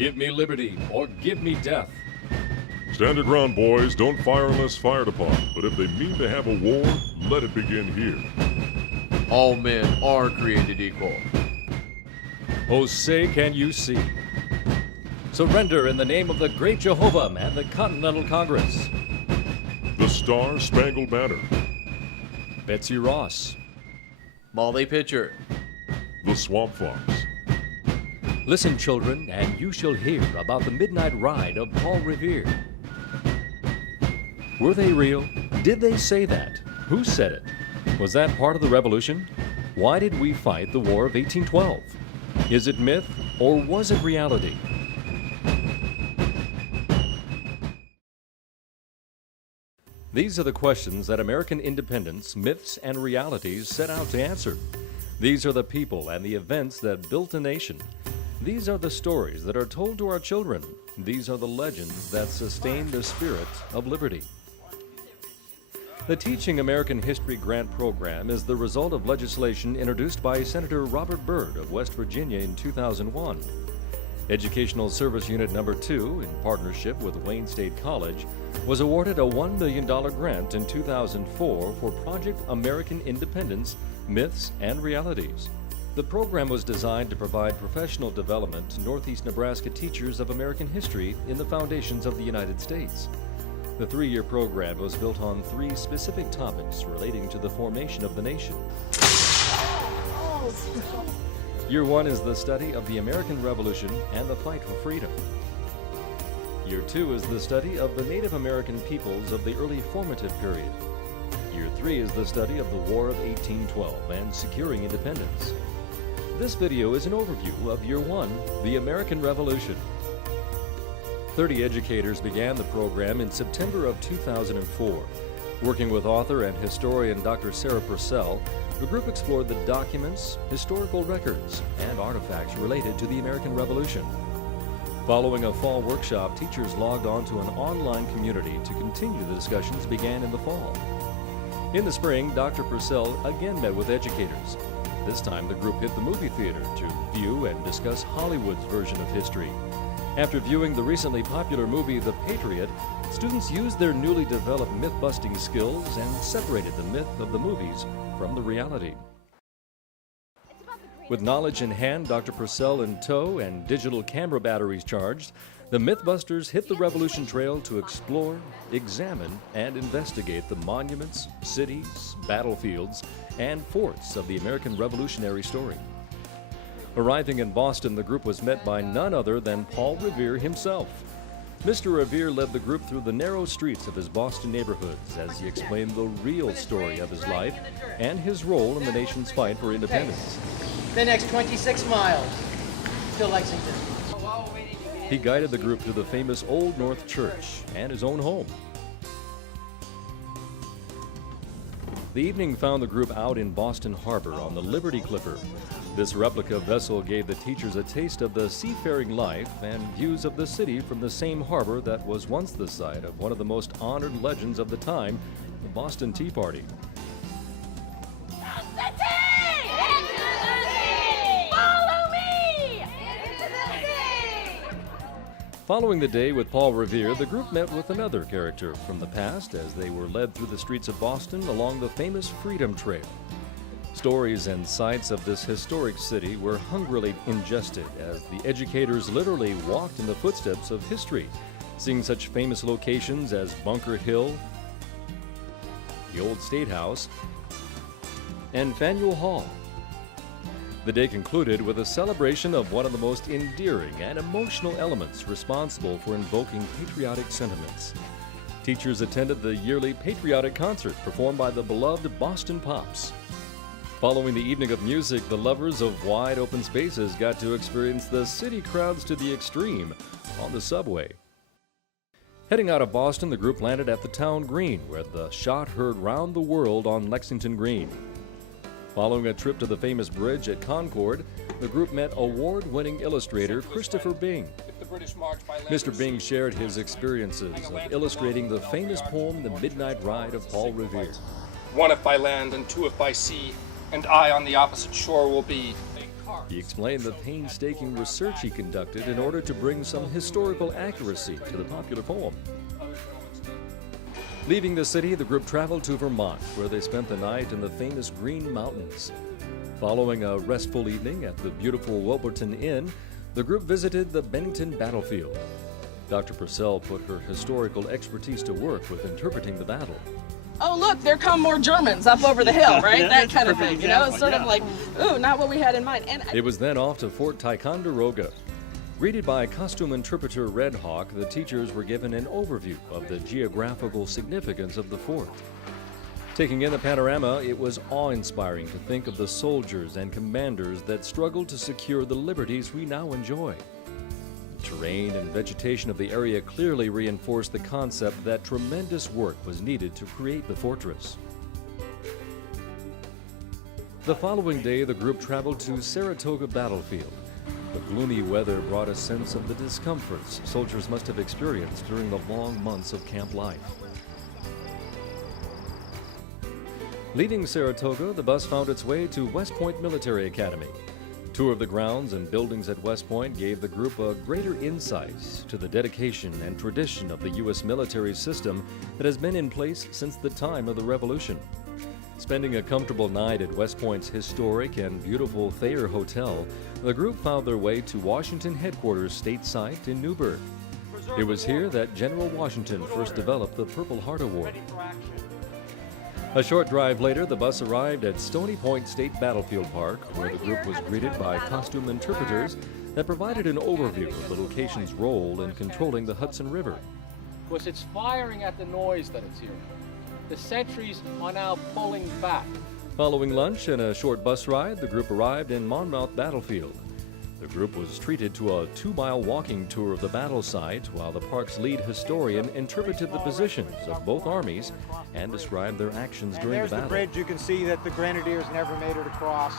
Give me liberty or give me death. Stand your ground, boys. Don't fire unless fired upon. But if they mean to have a war, let it begin here. All men are created equal. Oh, say can you see? Surrender in the name of the great Jehovah and the Continental Congress. The Star-Spangled Banner. Betsy Ross. Molly Pitcher. The Swamp Fox. Listen, children, and you shall hear about the midnight ride of Paul Revere. Were they real? Did they say that? Who said it? Was that part of the revolution? Why did we fight the War of 1812? Is it myth or was it reality? These are the questions that American independence, myths, and realities set out to answer. These are the people and the events that built a nation. These are the stories that are told to our children. These are the legends that sustain the spirit of liberty. The Teaching American History Grant Program is the result of legislation introduced by Senator Robert Byrd of West Virginia in 2001. Educational Service Unit Number 2, in partnership with Wayne State College, was awarded a $1 million grant in 2004 for Project American Independence, Myths and Realities. The program was designed to provide professional development to Northeast Nebraska teachers of American history in the foundations of the United States. The 3-year program was built on 3 specific topics relating to the formation of the nation. Year 1 is the study of the American Revolution and the fight for freedom. Year 2 is the study of the Native American peoples of the early formative period. Year 3 is the study of the War of 1812 and securing independence. This video is an overview of Year 1, the American Revolution. 30 educators began the program in September of 2004. Working with author and historian Dr. Sarah Purcell, the group explored the documents, historical records, and artifacts related to the American Revolution. Following a fall workshop, teachers logged on to an online community to continue the discussions began in the fall. In the spring, Dr. Purcell again met with educators. This time, the group hit the movie theater to view and discuss Hollywood's version of history. After viewing the recently popular movie The Patriot, students used their newly developed myth-busting skills and separated the myth of the movies from the reality. With knowledge in hand, Dr. Purcell in tow, and digital camera batteries charged, the Mythbusters hit the Revolution Trail to explore, examine, and investigate the monuments, cities, battlefields, and forts of the American Revolutionary story. Arriving in Boston, the group was met by none other than Paul Revere himself. Mr. Revere led the group through the narrow streets of his Boston neighborhoods as he explained the real story of his life and his role in the nation's fight for independence. The next 26 miles to Lexington. He guided the group to the famous Old North Church and his own home. The evening found the group out in Boston Harbor on the Liberty Clipper. This replica vessel gave the teachers a taste of the seafaring life and views of the city from the same harbor that was once the site of one of the most honored legends of the time, the Boston Tea Party. Following the day with Paul Revere, the group met with another character from the past as they were led through the streets of Boston along the famous Freedom Trail. Stories and sights of this historic city were hungrily ingested as the educators literally walked in the footsteps of history, seeing such famous locations as Bunker Hill, the Old State House, and Faneuil Hall. The day concluded with a celebration of one of the most endearing and emotional elements responsible for invoking patriotic sentiments. Teachers attended the yearly patriotic concert performed by the beloved Boston Pops. Following the evening of music, the lovers of wide open spaces got to experience the city crowds to the extreme on the subway. Heading out of Boston, the group landed at the town green, where the shot heard round the world on Lexington Green. Following a trip to the famous bridge at Concord, the group met award-winning illustrator Christopher Byng. Mr. Byng shared his experiences of illustrating the famous poem The Midnight Ride of Paul Revere. One if by land and two if by sea, and I on the opposite shore will be. He explained the painstaking research he conducted in order to bring some historical accuracy to the popular poem. Leaving the city, the group traveled to Vermont, where they spent the night in the famous Green Mountains. Following a restful evening at the beautiful Wilburton Inn, the group visited the Bennington battlefield. Dr. Purcell put her historical expertise to work with interpreting the battle. Oh, look, there come more Germans up over the hill, right? That kind of thing, you know? It's sort of like, ooh, not what we had in mind. And It was then off to Fort Ticonderoga. Greeted by costume interpreter Red Hawk, the teachers were given an overview of the geographical significance of the fort. Taking in the panorama, it was awe-inspiring to think of the soldiers and commanders that struggled to secure the liberties we now enjoy. The terrain and vegetation of the area clearly reinforced the concept that tremendous work was needed to create the fortress. The following day, the group traveled to Saratoga Battlefield. The gloomy weather brought a sense of the discomforts soldiers must have experienced during the long months of camp life. Leaving Saratoga, the bus found its way to West Point Military Academy. Tour of the grounds and buildings at West Point gave the group a greater insight to the dedication and tradition of the U.S. military system that has been in place since the time of the Revolution. Spending a comfortable night at West Point's historic and beautiful Thayer Hotel, the group found their way to Washington headquarters stateside in Newburgh. It was here that General Washington first developed the Purple Heart Award. A short drive later, the bus arrived at Stony Point State Battlefield Park, where the group was greeted by costume interpreters that provided an overview of the location's role in controlling the Hudson River. Because it's firing at the noise that it's hearing. The sentries are now pulling back. Following lunch and a short bus ride, the group arrived in Monmouth Battlefield. The group was treated to a 2-mile walking tour of the battle site while the park's lead historian interpreted the positions of both armies and described their actions during the battle. There's the bridge. You can see that the Grenadiers never made it across,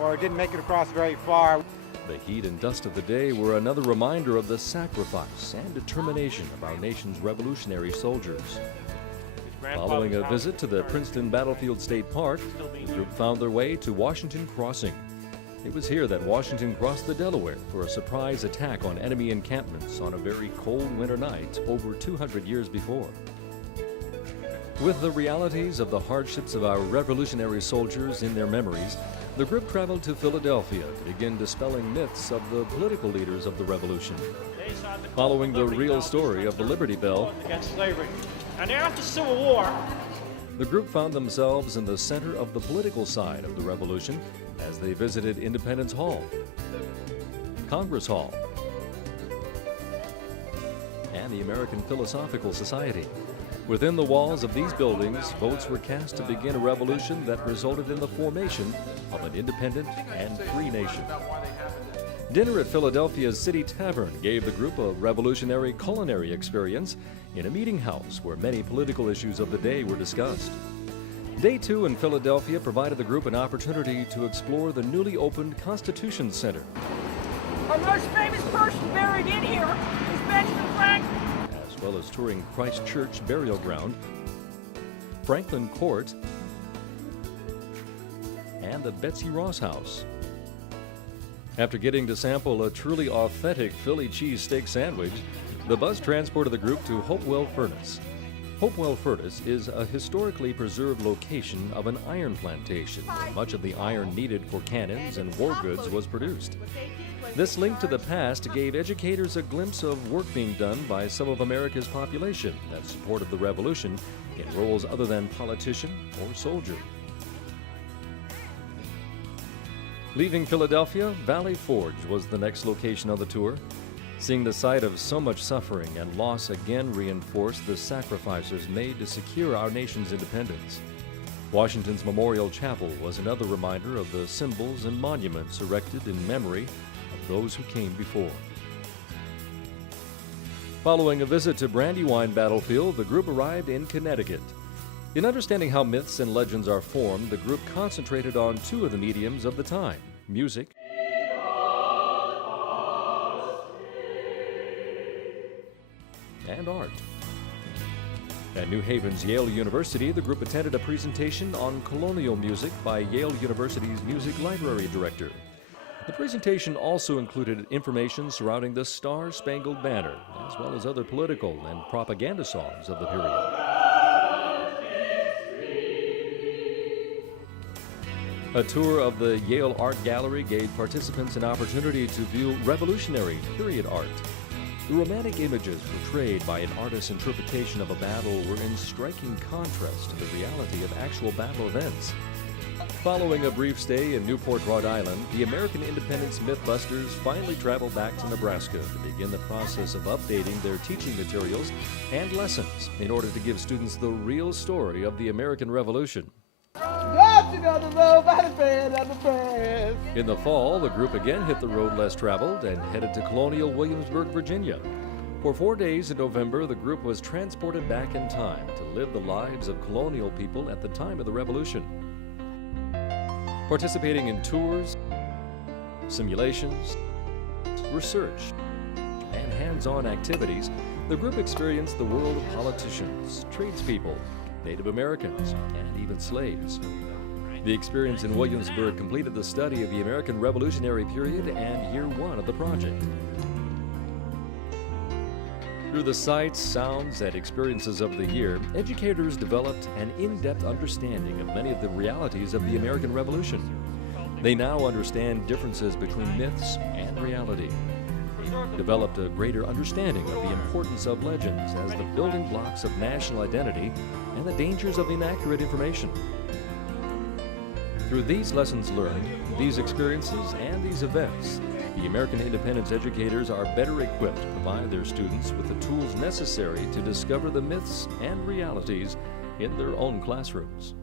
or didn't make it across very far. The heat and dust of the day were another reminder of the sacrifice and determination of our nation's revolutionary soldiers. Following a visit to the Princeton Battlefield State Park, the group found their way to Washington Crossing. It was here that Washington crossed the Delaware for a surprise attack on enemy encampments on a very cold winter night over 200 years before. With the realities of the hardships of our revolutionary soldiers in their memories, the group traveled to Philadelphia to begin dispelling myths of the political leaders of the Revolution. Following the real story of the Liberty Bell, against slavery. And after the Civil War, the group found themselves in the center of the political side of the Revolution as they visited Independence Hall, Congress Hall, and the American Philosophical Society. Within the walls of these buildings, votes were cast to begin a revolution that resulted in the formation of an independent and free nation. Dinner at Philadelphia's City Tavern gave the group a revolutionary culinary experience in a meeting house where many political issues of the day were discussed. Day 2 in Philadelphia provided the group an opportunity to explore the newly opened Constitution Center, our most famous person buried in here is Benjamin Franklin. as well as touring Christ Church Burial Ground, Franklin Court, and the Betsy Ross House. After getting to sample a truly authentic Philly cheesesteak sandwich, the bus transported the group to Hopewell Furnace. Hopewell Furnace is a historically preserved location of an iron plantation where much of the iron needed for cannons and war goods was produced. This link to the past gave educators a glimpse of work being done by some of America's population that supported the Revolution in roles other than politician or soldier. Leaving Philadelphia, Valley Forge was the next location on the tour. Seeing the sight of so much suffering and loss again reinforced the sacrifices made to secure our nation's independence. Washington's Memorial Chapel was another reminder of the symbols and monuments erected in memory of those who came before. Following a visit to Brandywine Battlefield, the group arrived in Connecticut. In understanding how myths and legends are formed, the group concentrated on two of the mediums of the time: music and art. At New Haven's Yale University, the group attended a presentation on colonial music by Yale University's music library director. The presentation also included information surrounding the Star-Spangled Banner, as well as other political and propaganda songs of the period. A tour of the Yale Art Gallery gave participants an opportunity to view revolutionary period art. The romantic images portrayed by an artist's interpretation of a battle were in striking contrast to the reality of actual battle events. Following a brief stay in Newport, Rhode Island, the American Independence Mythbusters finally traveled back to Nebraska to begin the process of updating their teaching materials and lessons in order to give students the real story of the American Revolution. In the fall, the group again hit the road less traveled and headed to colonial Williamsburg, Virginia. For 4 days in November, the group was transported back in time to live the lives of colonial people at the time of the Revolution. Participating in tours, simulations, research, and hands-on activities, the group experienced the world of politicians, tradespeople, Native Americans, and even slaves. The experience in Williamsburg completed the study of the American Revolutionary period and year one of the project. Through the sights, sounds, and experiences of the year, educators developed an in-depth understanding of many of the realities of the American Revolution. They now understand differences between myths and reality. They developed a greater understanding of the importance of legends as the building blocks of national identity and the dangers of inaccurate information. Through these lessons learned, these experiences, and these events, the American Independence educators are better equipped to provide their students with the tools necessary to discover the myths and realities in their own classrooms.